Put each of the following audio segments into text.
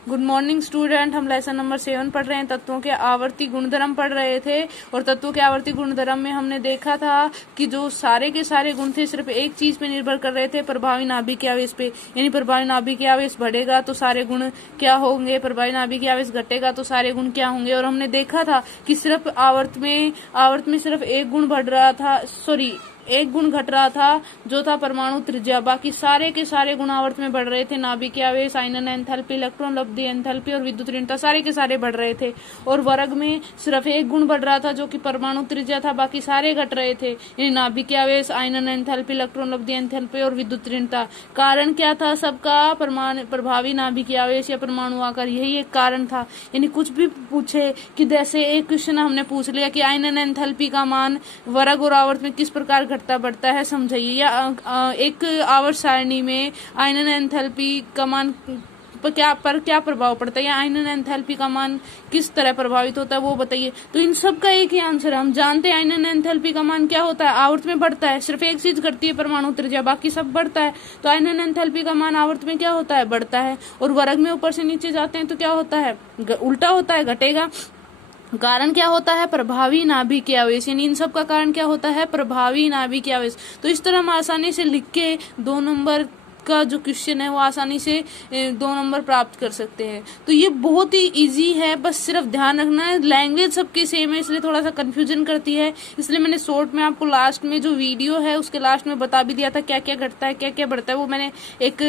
Good morning student. हम lesson number 7 पढ़ रहे हैं, तत्वों के आवर्ती गुणधर्म पढ़ रहे थे। और तत्वों के आवर्ती गुणधर्म में हमने देखा था कि जो सारे के सारे गुण थे सिर्फ एक चीज पे निर्भर कर रहे थे, प्रभावी नाभिक आवेश पे। यानी प्रभावी नाभिक आवेश बढ़ेगा तो सारे गुण क्या होंगे, प्रभावी नाभिक आवेश घटेगा तो सारे गुण क्या होंगे। और हमने देखा था कि सिर्फ आवर्त में सिर्फ एक गुण बढ़ रहा था, सॉरी एक गुण घट रहा था जो था परमाणु त्रिज्या। बाकी सारे के सारे गुण आवर्त में बढ़ रहे थे। नाभिक आवेश, आयनन एंथैल्पी, इलेक्ट्रॉन लब्धि एंथैल्पी और विद्युत ऋणता सारे के सारे बढ़ रहे थे। और वर्ग में सिर्फ एक गुण बढ़ रहा था जो कि परमाणु त्रिज्या था, बाकी सारे घट रहे थे। यानी नाभिक आवेश, आयनन एंथैल्पी, इलेक्ट्रॉन लब्धि एंथैल्पी और विद्युत ऋणता। कारण क्या था सबका? प्रभावी नाभिक आवेश या परमाणु आकार, यही एक कारण था। यानी कुछ भी पूछे कि जैसे एक क्वेश्चन हमने पूछ लिया कि आयनन एंथैल्पी का मान वर्ग और आवर्त में किस प्रकार घटता बढ़ता है, समझाइए। या एक आवर्त सारणी में आयनन एंथैल्पी का मान पर क्या प्रभाव पड़ता है, या आयनन एंथैल्पी का मान किस तरह प्रभावित होता है वो बताइए। तो इन सब का एक ही आंसर है। हम जानते हैं आयनन एंथैल्पी का मान क्या होता है, आवर्त में बढ़ता है। सिर्फ एक चीज घटती है, परमाणु त्रिज्या, बाकी सब बढ़ता है। तो आयनन एंथैल्पी का मान आवर्त में क्या होता है, बढ़ता है। और वर्ग में ऊपर से नीचे जाते हैं तो क्या होता है, उल्टा होता है, घटेगा। कारण क्या होता है, प्रभावी नाभिक आवेश। यानी इन सब का कारण क्या होता है, प्रभावी नाभिक आवेश। तो इस तरह हम आसानी से लिख के 2 नंबर का जो क्वेश्चन है वो आसानी से 2 नंबर प्राप्त कर सकते हैं। तो ये बहुत ही इजी है, बस सिर्फ ध्यान रखना है। लैंग्वेज सबकी सेम है इसलिए थोड़ा सा कंफ्यूजन करती है, इसलिए मैंने शॉर्ट में आपको लास्ट में जो वीडियो है उसके लास्ट में बता भी दिया था क्या क्या घटता है क्या क्या बढ़ता है। वो मैंने एक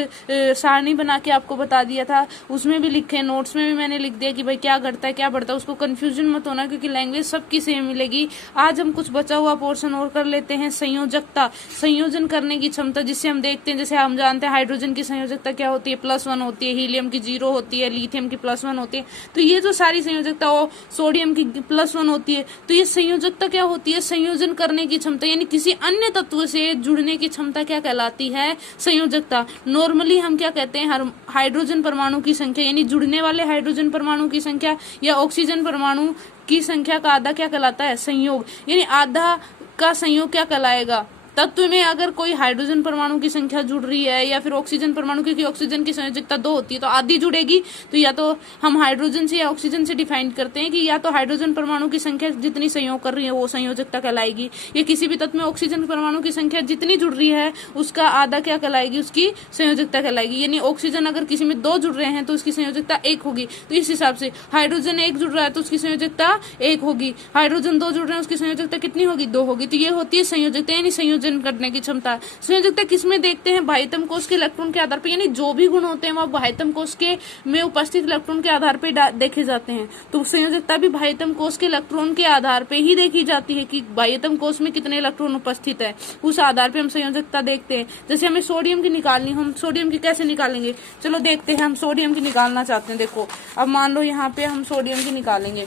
सारणी बना के आपको बता दिया था, उसमें भी लिखे, नोट्स में भी मैंने लिख दिया कि भाई क्या घटता है क्या बढ़ता है। उसको कंफ्यूजन मत होना क्योंकि लैंग्वेज सबकी सेम मिलेगी। आज हम कुछ बचा हुआ पोर्शन और कर लेते हैं। संयोजकता, संयोजन करने की क्षमता, जिससे हम देखते हैं, जैसे हम जानते हैं हाइड्रोजन की संयोजकता क्या होती है, +1 होती है, हीलियम की 0 होती है, लिथियम की +1 होती है। तो ये जो सारी संयोजकता, सोडियम की +1 होती है। तो ये संयोजकता क्या होती है, संयोजन करने की क्षमता, यानी किसी अन्य तत्व से जुड़ने की क्षमता क्या कहलाती है, संयोजकता। नॉर्मली हम क्या कहते हैं, हाइड्रोजन परमाणु की संख्या, यानी जुड़ने वाले हाइड्रोजन परमाणु की संख्या या ऑक्सीजन परमाणु की संख्या का आधा क्या कहलाता है, संयोग। यानी आधा का संयोग क्या कहलाएगा, तत्व में अगर कोई हाइड्रोजन परमाणु की संख्या जुड़ रही है या फिर ऑक्सीजन परमाणु, क्योंकि ऑक्सीजन की संयोजकता 2 होती है तो आधी जुड़ेगी। तो या तो हम हाइड्रोजन से या ऑक्सीजन से डिफाइन करते हैं कि या तो हाइड्रोजन परमाणु की संख्या जितनी संयोग कर रही है वो संयोजकता कहलाएगी, या किसी भी तत्व में ऑक्सीजन परमाणु की संख्या जितनी जुड़ रही है उसका आधा क्या कहलाएगी, उसकी संयोजकता कहलाएगी। यानी ऑक्सीजन अगर किसी में 2 जुड़ रहे हैं तो उसकी संयोजकता 1 होगी। तो इस हिसाब से हाइड्रोजन 1 जुड़ रहा है तो उसकी संयोजकता 1 होगी, हाइड्रोजन 2 जुड़ रहे हैं उसकी संयोजकता कितनी होगी, 2 होगी। तो ये होती है संयोजकता, यानी संयोजन करने की क्षमता। संयोजकता किसमें देखते हैं, बाह्यतम कोश के इलेक्ट्रॉन के आधार पर, यानी जो भी गुण होते हैं वह बाह्यतम कोश के में उपस्थित इलेक्ट्रॉन के आधार पर देखे जाते हैं। तो संयोजकता भी बाह्यतम कोश के इलेक्ट्रॉन के आधार पर ही देखी जाती है कि बाह्यतम कोश में कितने इलेक्ट्रॉन उपस्थित है, उस आधार पर हम संयोजकता देखते हैं। जैसे हमें सोडियम की निकालनी, हम सोडियम की कैसे निकालेंगे, चलो देखते हैं। हम सोडियम की निकालना चाहते हैं। देखो अब मान लो यहाँ पे हम सोडियम की निकालेंगे,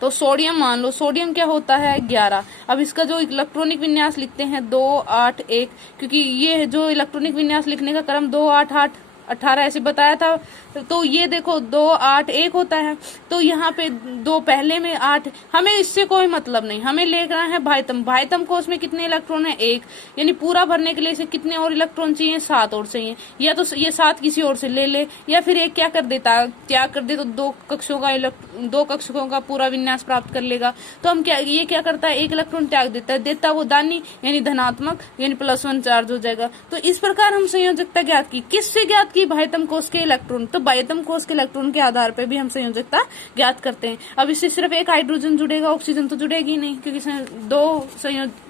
तो सोडियम मान लो, सोडियम क्या होता है 11। अब इसका जो इलेक्ट्रॉनिक विन्यास लिखते हैं 2 8 1, क्योंकि ये जो इलेक्ट्रॉनिक विन्यास लिखने का क्रम 2 8 8 18 ऐसे बताया था। तो ये देखो 2 8 1 होता है, तो यहाँ पे 2 पहले में 8, हमें इससे कोई मतलब नहीं, हमें लेना है बाह्यतम कोश में कितने इलेक्ट्रॉन है 1, यानी पूरा भरने के लिए इसे कितने और इलेक्ट्रॉन चाहिए, 7 और चाहिए। या तो ये 7 किसी और से ले ले, या फिर एक क्या कर देता, त्याग कर दे तो 2 कक्षकों का पूरा विन्यास प्राप्त कर लेगा। तो हम क्या, ये क्या करता है, 1 इलेक्ट्रॉन त्याग देता वो दानी, यानी धनात्मक, यानी +1 चार्ज हो जाएगा। तो इस प्रकार हम संयोजकता ज्ञात की, किससे ज्ञात की, बाह्यतम कोश के इलेक्ट्रॉन। तो बाह्यतम कोश के इलेक्ट्रॉन के आधार पर भी हम संयोजकता ज्ञात करते हैं। अब इससे सिर्फ एक हाइड्रोजन जुड़ेगा, ऑक्सीजन तो जुड़ेगी नहीं क्योंकि 2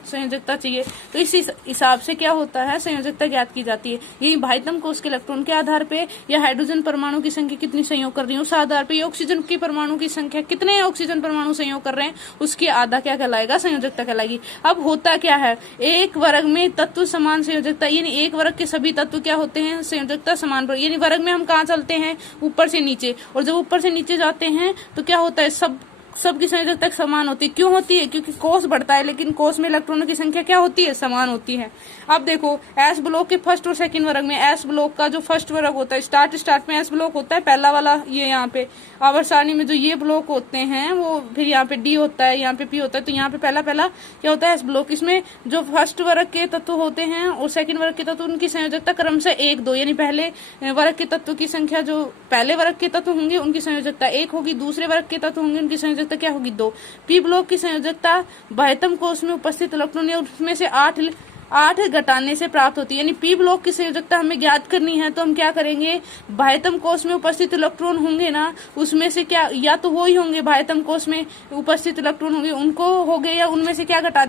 संयोजकता चाहिए। तो इस हिसाब से क्या होता है, संयोजकता ज्ञात की जाती है। यही बाह्यतम कोश के इलेक्ट्रॉन के आधार पे या हाइड्रोजन परमाणु की संख्या कितनी संयोग कर रही है उस आधार पे, ऑक्सीजन की परमाणु की संख्या कितने ऑक्सीजन परमाणु संयोग कर रहे हैं उसके आधा क्या कहलाएगा, संयोजकता कहलाएगी। अब होता क्या है, एक वर्ग में तत्व समान संयोजकता, यानी एक वर्ग के सभी तत्व क्या होते हैं, संयोजकता समान। यानी वर्ग में हम कहाँ चलते हैं, ऊपर से नीचे, और जब ऊपर से नीचे जाते हैं तो क्या होता है, सब सबकी संयोजकता समान होती है। क्यों होती है? क्योंकि कोष बढ़ता है, लेकिन कोष में इलेक्ट्रॉनों की संख्या क्या होती है? समान होती है। अब देखो एस ब्लॉक के फर्स्ट और सेकंड वर्ग में, एस ब्लॉक का जो फर्स्ट वर्ग होता है, स्टार्ट में एस ब्लॉक होता है पहला वाला, ये यहाँ पे आवर्त सारणी में जो ये ब्लॉक होते हैं वो, फिर यहाँ पे डी होता है, यहाँ पे पी होता है, तो यहाँ पे पहला क्या होता है? S block. इसमें जो फर्स्ट वर्ग के तत्व होते हैं और सेकंड वर्ग के तत्व, उनकी संयोजकता क्रमशः 1, 2, यानी पहले वर्ग के तत्व की संख्या, जो पहले वर्ग के तत्व होंगे उनकी संयोजकता 1 होगी, दूसरे वर्ग के तत्व होंगे उनकी संयोजकता क्या होगी? 2। पी ब्लॉक की संयोजकता बाह्यतम कोष में उपस्थित इलेक्ट्रॉन या उसमें से 8 घटाने से प्राप्त होती है। यानी पी ब्लॉक की संयोजकता हमें ज्ञात करनी है तो हम क्या करेंगे? बाह्यतम कोष में उपस्थित इलेक्ट्रॉन होंगे ना, उसमें से क्या, या तो वो ही होंगे बाह्यतम कोष में उपस्थित इलेक्ट्रॉन होंगे, उनको हो गए, या उनमें से क्या घटा,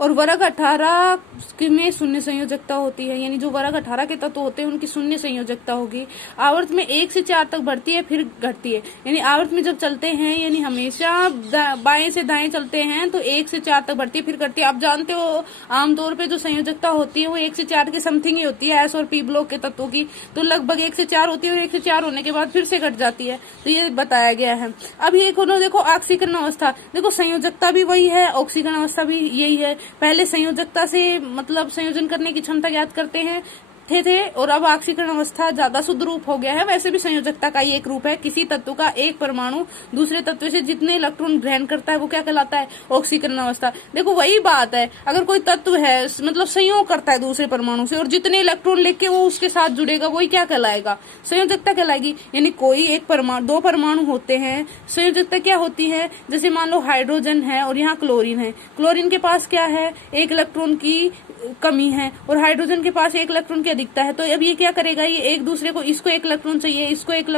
और वर्ग 18 में शून्य संयोजकता होती है। यानी जो वर्ग 18 के तत्व होते हैं उनकी शून्य संयोजकता होगी। आवर्त में 1 से 4 तक बढ़ती है फिर घटती है। यानी आवर्त में जब चलते हैं, यानी हमेशा बाएं से दाएं चलते हैं तो 1 से 4 तक बढ़ती है फिर घटती है। आप जानते हो आमतौर पे जो संयोजकता होती है वो 1 से 4 के समथिंग ही होती है एस और पी ब्लॉक के तत्वों की, तो लगभग 1 से 4 होती है और 1 से 4 होने के बाद फिर से घट जाती है, तो ये बताया गया है। अब ये देखो ऑक्सीकरण अवस्था, देखो संयोजकता भी वही है, ऑक्सीकरण अवस्था भी यही है। पहले संयोजकता से मतलब संयोजन करने की क्षमता ज्ञात करते हैं थे और अब ऑक्सीकरण अवस्था ज्यादा शुद्ध रूप हो गया है। वैसे भी संयोजकता का ही एक रूप है, किसी तत्व का एक परमाणु दूसरे तत्व से जितने इलेक्ट्रॉन ग्रहण करता है वो क्या कहलाता है? ऑक्सीकरण अवस्था। देखो वही बात है, अगर कोई तत्व है मतलब संयोग करता है दूसरे परमाणु से और जितने इलेक्ट्रॉन लेके वो उसके साथ जुड़ेगा वही क्या कहलाएगा? संयोजकता कहलाएगी। यानी कोई एक परमाणु, 2 परमाणु होते हैं, संयोजकता क्या होती है? जैसे मान लो हाइड्रोजन है और यहाँ क्लोरीन है, क्लोरीन के पास क्या है? 1 इलेक्ट्रॉन की कमी है और हाइड्रोजन के पास 1 इलेक्ट्रॉन की अधिकता है, तो अब ये क्या करेगा? ये एक दूसरे को, इसको 1 इलेक्ट्रॉन चाहिए, इसको 1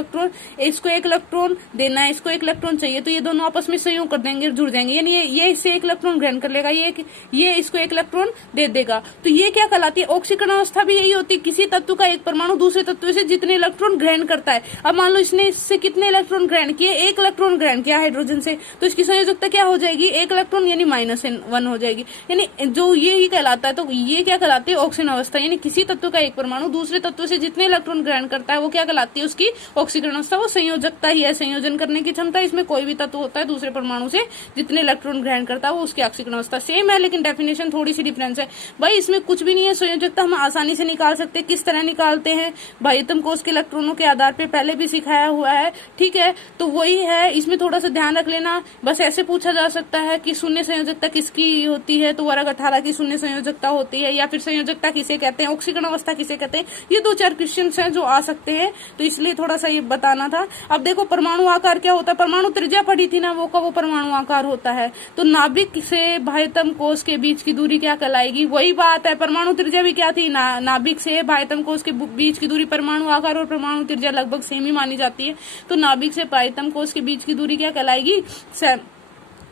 इलेक्ट्रॉन देना है, इसको 1 इलेक्ट्रॉन चाहिए, तो ये दोनों आपस में संयोग कर देंगे, जुड़ जाएंगे। यानी ये इससे 1 इलेक्ट्रॉन ग्रहण कर लेगा, ये इसको 1 इलेक्ट्रॉन दे देगा, तो ये क्या कहलाती है? ऑक्सीकरण अवस्था भी यही होती है, किसी तत्व का एक परमाणु दूसरे तत्व से जितने इलेक्ट्रॉन ग्रहण करता है। अब मान लो इसने इससे कितने इलेक्ट्रॉन ग्रहण किए? 1 इलेक्ट्रॉन ग्रहण किया हाइड्रोजन से, तो इसकी संयोजकता क्या हो जाएगी? 1 इलेक्ट्रॉन यानी -1 हो जाएगी। यानी जो ये ही कहलाता है, तो ये क्या कहलाती है? ऑक्सीकरण अवस्था। यानी किसी तत्व का एक परमाणु दूसरे तत्व से जितने इलेक्ट्रॉन ग्रहण करता है वो क्या कहलाती है? उसकी ऑक्सीकरण अवस्था। वो संयोजकता ही है, संयोजन करने की क्षमता। इसमें कोई भी तत्व होता है दूसरे परमाणु से जितने इलेक्ट्रॉन ग्रहण करता है वो उसकी ऑक्सीकरण अवस्था। सेम है लेकिन डेफिनेशन थोड़ी सी डिफरेंस है भाई, इसमें कुछ भी नहीं है। संयोजकता हम आसानी से निकाल सकते हैं। किस तरह निकालते हैं? बाह्यतम कोष के इलेक्ट्रॉनों के आधार पर पहले भी सिखाया हुआ है, ठीक है, तो वही है। इसमें थोड़ा सा ध्यान रख लेना, बस ऐसे पूछा जा सकता है कि शून्य संयोजकता किसकी होती है, तो वर्ग 18 की शून्य संयोजकता होती है, या फिर संयोजकता किसे कहते हैं, ऑक्सीकरण अवस्था किसे कहते हैं। ये 2-4 क्वेश्चन हैं जो आ सकते हैं, तो इसलिए थोड़ा सा ये बताना था। अब देखो परमाणु आकार क्या होता है? परमाणु त्रिज्या पड़ी थी ना, वो का वो परमाणु आकार होता है। तो नाभिक से बाह्यतम कोष के बीच की दूरी क्या कहलाएगी? वही बात है, परमाणु त्रिज्या भी क्या थी? नाभिक से बाह्यतम कोष के बीच की दूरी। परमाणु आकार और परमाणु त्रिज्या लगभग सेम ही मानी जाती है, तो नाभिक से बाह्यतम कोष के बीच की दूरी क्या कहलाएगी?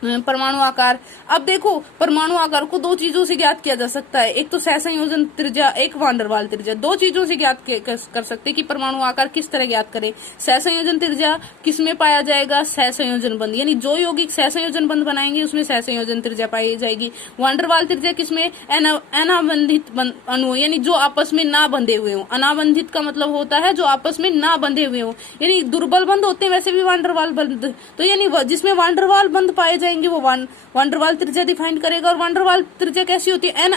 परमाणु आकार। अब देखो परमाणु आकार को 2 चीजों से ज्ञात किया जा सकता है, एक तो सहसंयोजन त्रिज्या, एक वान डेर वाल त्रिज्या। 2 चीजों से ज्ञात कर सकते हैं कि परमाणु आकार किस तरह ज्ञात करें। सहसंयोजन त्रिज्या किसमें पाया जाएगा? सहसंयोजन बंध, यानी जो यौगिक सहसंयोजन बंध बनाएंगे उसमें सहसंयोजन त्रिज्या पाई जाएगी। वान डेर वाल त्रिज्या किसमें? अनाबंधित अणु, यानी जो आपस में ना बंधे हुए हो। अनाबंधित का मतलब होता है जो आपस में ना बंधे हुए हो, यानी दुर्बल बंध होते हैं वैसे भी वान डेर वाल बंध, तो यानी जिसमें वान डेर वाल बंध पाए जाएंगे वो वान डेर वाल त्रिज्या डिफाइन करेगा। और वान डेर वाल त्रिज्या कैसी होती है?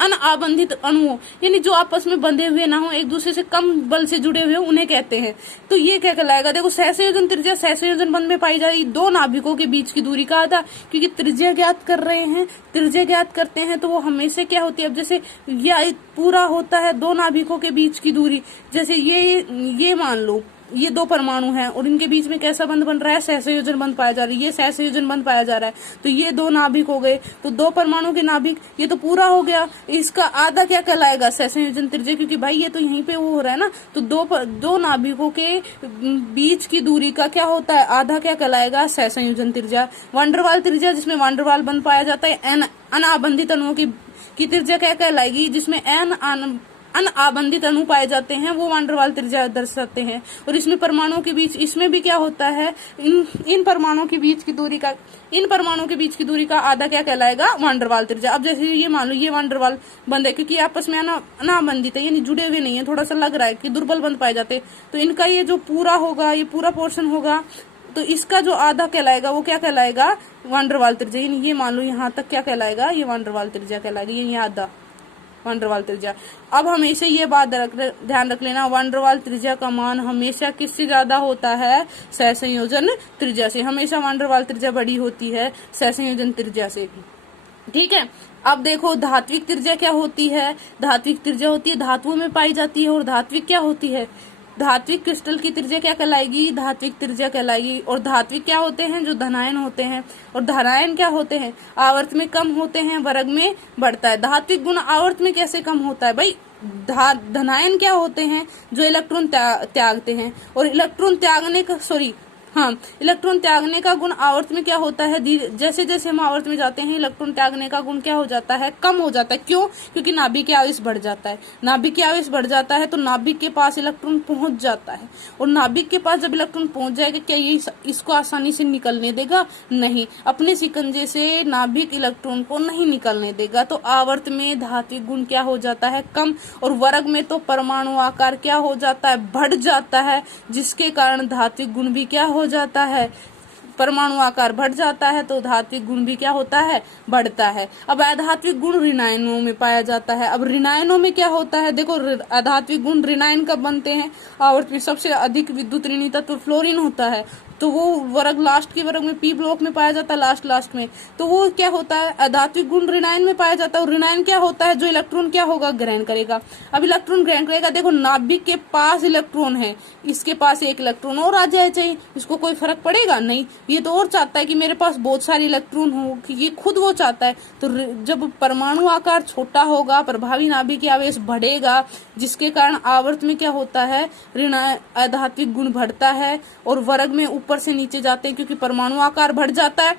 अनाबंधित अणुओं, यानी जो आपस में बंधे हुए ना हो, एक दूसरे से कम बल से जुड़े हुए उन्हें कहते हैं। तो ये क्या कहलाएगा? देखो सहसंयोजन त्रिज्या सहसंयोजन बंध में पाई जाएगी 2 नाभिकों के बीच की दूरी का आधा, क्योंकि त्रिज्या ज्ञात कर रहे हैं, त्रिज्या ज्ञात करते हैं तो वो हमेशा क्या होती है? अब जैसे यह पूरा होता है 2 नाभिकों के बीच की दूरी, जैसे ये मान लो ये 2 परमाणु हैं और इनके बीच में कैसा बंध बन रहा है? सहसंयोजन बंध पाया जा रहा है, ये सहसंयोजन बंध पाया जा रहा है, तो ये 2 नाभिक हो गए, तो 2 परमाणु के नाभिक, ये तो पूरा हो गया। इसका आधा क्या कहलाएगा? सहसंयोजन त्रिज्या, क्योंकि भाई ये तो यहीं पे वो हो रहा है ना, तो 2 नाभिकों के बीच की दूरी का क्या होता है? आधा क्या कहलाएगा? सहसंयोजन त्रिज्या। वान डेर वाल त्रिज्या जिसमें वान डेर वाल बंध पाया जाता है। अनाबंधित अणुओं की त्रिज्या क्या कहलाएगी? जिसमें अनाबंधित अणु पाए जाते हैं वो वान डेर वाल त्रिज्या दर्शाते हैं। और इसमें परमाणुओं के बीच, इसमें भी क्या होता है? इन परमाणुओं के बीच की दूरी का आधा क्या कहलाएगा? वान डेर वाल त्रिज्या। अब जैसे ये मान लो ये वान डेर वाल बंद है, क्योंकि आपस में अनाबंधित है, यानी जुड़े हुए नहीं है, थोड़ा सा लग रहा है कि दुर्बल बंध पाए जाते, तो इनका ये जो पूरा होगा, ये पूरा पोर्शन होगा, तो इसका जो आधा कहलाएगा वो क्या कहलाएगा, वान डर वाल त्रिज्या। यानी ये मान लो यहाँ तक क्या कहलाएगा, ये वान डर वाल त्रिज्या कहलाएगी, ये आधा वान डर वाल त्रिज्या। अब हमेशा ये बात ध्यान रख लेना, वान डर वाल त्रिज्या का मान हमेशा किससे ज्यादा होता है, सहसंयोजन त्रिज्या से। हमेशा वान डर वाल त्रिज्या बड़ी होती है सहसंयोजन त्रिज्या से। ठीक है, अब देखो धात्विक त्रिज्या क्या होती है। धात्विक त्रिज्या होती है धातुओं में पाई जाती है, और धात्विक क्या होती है, धात्विक क्रिस्टल की त्रिज्या क्या कहलाएगी, धात्विक त्रिज्या कहलाएगी। और धात्विक क्या होते हैं, जो धनायन होते हैं, और धनायन क्या होते हैं, आवर्त में कम होते हैं, वर्ग में बढ़ता है। धात्विक गुण आवर्त में कैसे कम होता है भाई, धनायन क्या होते हैं, जो इलेक्ट्रॉन त्यागते हैं, और इलेक्ट्रॉन त्यागने का इलेक्ट्रॉन त्यागने का गुण आवर्त में क्या होता है, जैसे जैसे हम आवर्त में जाते हैं इलेक्ट्रॉन त्यागने का गुण क्या हो जाता है, कम हो जाता है। क्यों, क्योंकि नाभिक के आवेश बढ़ जाता है। नाभिक के आवेश बढ़ जाता है तो नाभिक के पास इलेक्ट्रॉन पहुंच जाता है, और नाभिक के पास जब इलेक्ट्रॉन पहुंच जाएगा, क्या ये इसको आसानी से निकलने देगा, नहीं, अपने शिकंजे से नाभिक इलेक्ट्रॉन को नहीं निकलने देगा। तो आवर्त में धात्विक गुण क्या हो जाता है, कम, और वर्ग में तो परमाणु आकार क्या हो जाता है, बढ़ जाता है, जिसके कारण धात्विक गुण भी क्या हो जाता है, परमाणु आकार बढ़ जाता है, तो धात्विक गुण भी क्या होता है, बढ़ता है। अब अधात्विक गुण ऋणायनों में पाया जाता है। अब ऋणायनों में क्या होता है, देखो अधात्विक गुण ऋणायन कब बनते हैं, आवर्त में सबसे अधिक विद्युत ऋणी तत्व फ्लोरीन होता है, तो वो वर्ग लास्ट के वर्ग में पी ब्लॉक में पाया जाता है, लास्ट में। तो वो क्या होता है, अधात्विक गुण ऋणायन में पाया जाता है। और ऋणायन क्या होता है, जो इलेक्ट्रॉन क्या होगा, ग्रहण करेगा। अब इलेक्ट्रॉन ग्रहण करेगा, देखो नाभिक के पास इलेक्ट्रॉन है, इसके पास एक इलेक्ट्रॉन और आ जाए चाहिए, इसको कोई फर्क पड़ेगा नहीं, ये तो और चाहता है कि मेरे पास बहुत सारे इलेक्ट्रॉन हो, कि ये खुद वो चाहता है। तो जब परमाणु आकार छोटा होगा, प्रभावी नाभिक आवेश बढ़ेगा, जिसके कारण आवर्त में क्या होता है, अधात्विक गुण बढ़ता है, और वर्ग में ऊपर से नीचे जाते हैं, क्योंकि परमाणु आकार बढ़ जाता है,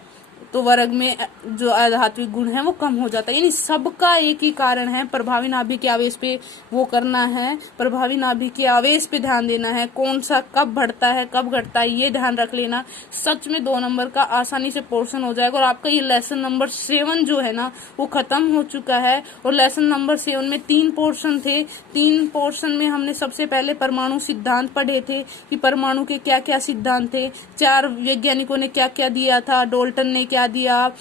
तो वर्ग में जो अधात्विक गुण है वो कम हो जाता है। यानी सबका एक ही कारण है, प्रभावी नाभिक के आवेश पे वो करना है, प्रभावी नाभिक के आवेश पे ध्यान देना है, कौन सा कब बढ़ता है कब घटता है, ये ध्यान रख लेना। सच में 2 नंबर का आसानी से पोर्शन हो जाएगा। और आपका ये लेसन नंबर 7 जो है ना, वो खत्म हो चुका है। और लेसन नंबर 7 में 3 पोर्शन थे। 3 पोर्शन में हमने सबसे पहले परमाणु सिद्धांत पढ़े थे, कि परमाणु के क्या क्या सिद्धांत थे, 4 वैज्ञानिकों ने क्या क्या दिया था, डोल्टन ने क्या दिया,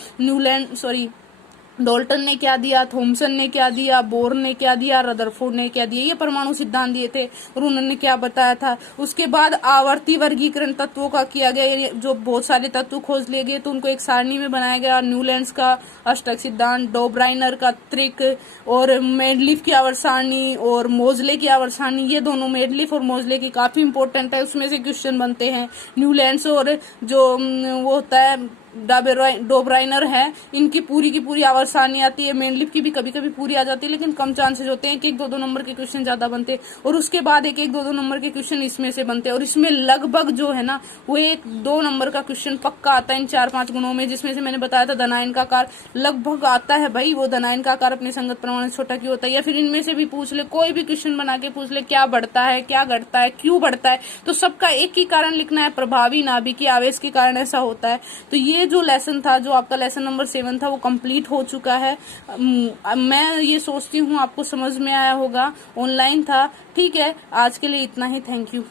डोल्टन ने क्या दिया, थॉमसन ने क्या दिया, बोर ने क्या दिया, रदरफोर्ड ने क्या दिया, ये परमाणु सिद्धांत दिए थे, और उन्होंने क्या बताया था। उसके बाद आवर्ती वर्गीकरण तत्वों का किया गया, जो बहुत सारे तत्व खोज लिए गए तो उनको एक सारणी में बनाया गया। न्यूलैंड्स का अष्टक सिद्धांत, डोब्राइनर का त्रिक, और मेडलिफ की आवर्त सारणी, और मोजले की आवर्त सारणी, ये दोनों मेडलिफ और मोजले की काफी इंपॉर्टेंट है, उसमें से क्वेश्चन बनते हैं। न्यूलैंड्स और जो वो होता है डोब्राइनर है, इनकी पूरी की पूरी आवर्त सारणी आती है। मेडलिफ की भी कभी कभी पूरी आ जाती है, लेकिन कम चांसेस होते हैं, 1-2 नंबर के क्वेश्चन ज्यादा बनते हैं, और उसके बाद 1-2 नंबर के क्वेश्चन इसमें से बनते हैं। और इसमें लगभग जो है ना, वो 1-2 नंबर का क्वेश्चन पक्का आता है इन 4-5 गुणों में, जिसमें से मैंने बताया था धनायन का आकार लगभग आता है भाई। वो धनायन का आकार अपने संगत परमाणु से छोटा क्यों होता है, या फिर इनमें से भी पूछ ले, कोई भी क्वेश्चन बना के पूछ ले, क्या बढ़ता है, क्या घटता है, क्यों बढ़ता है, तो सबका एक ही कारण लिखना है, प्रभावी नाभिकीय आवेश के कारण ऐसा होता है। तो ये जो लेसन था, जो आपका लेसन नंबर 7 था, वो कंप्लीट हो चुका है। मैं ये सोचती हूँ आपको समझ में आया होगा, ऑनलाइन था। ठीक है, आज के लिए इतना ही, थैंक यू।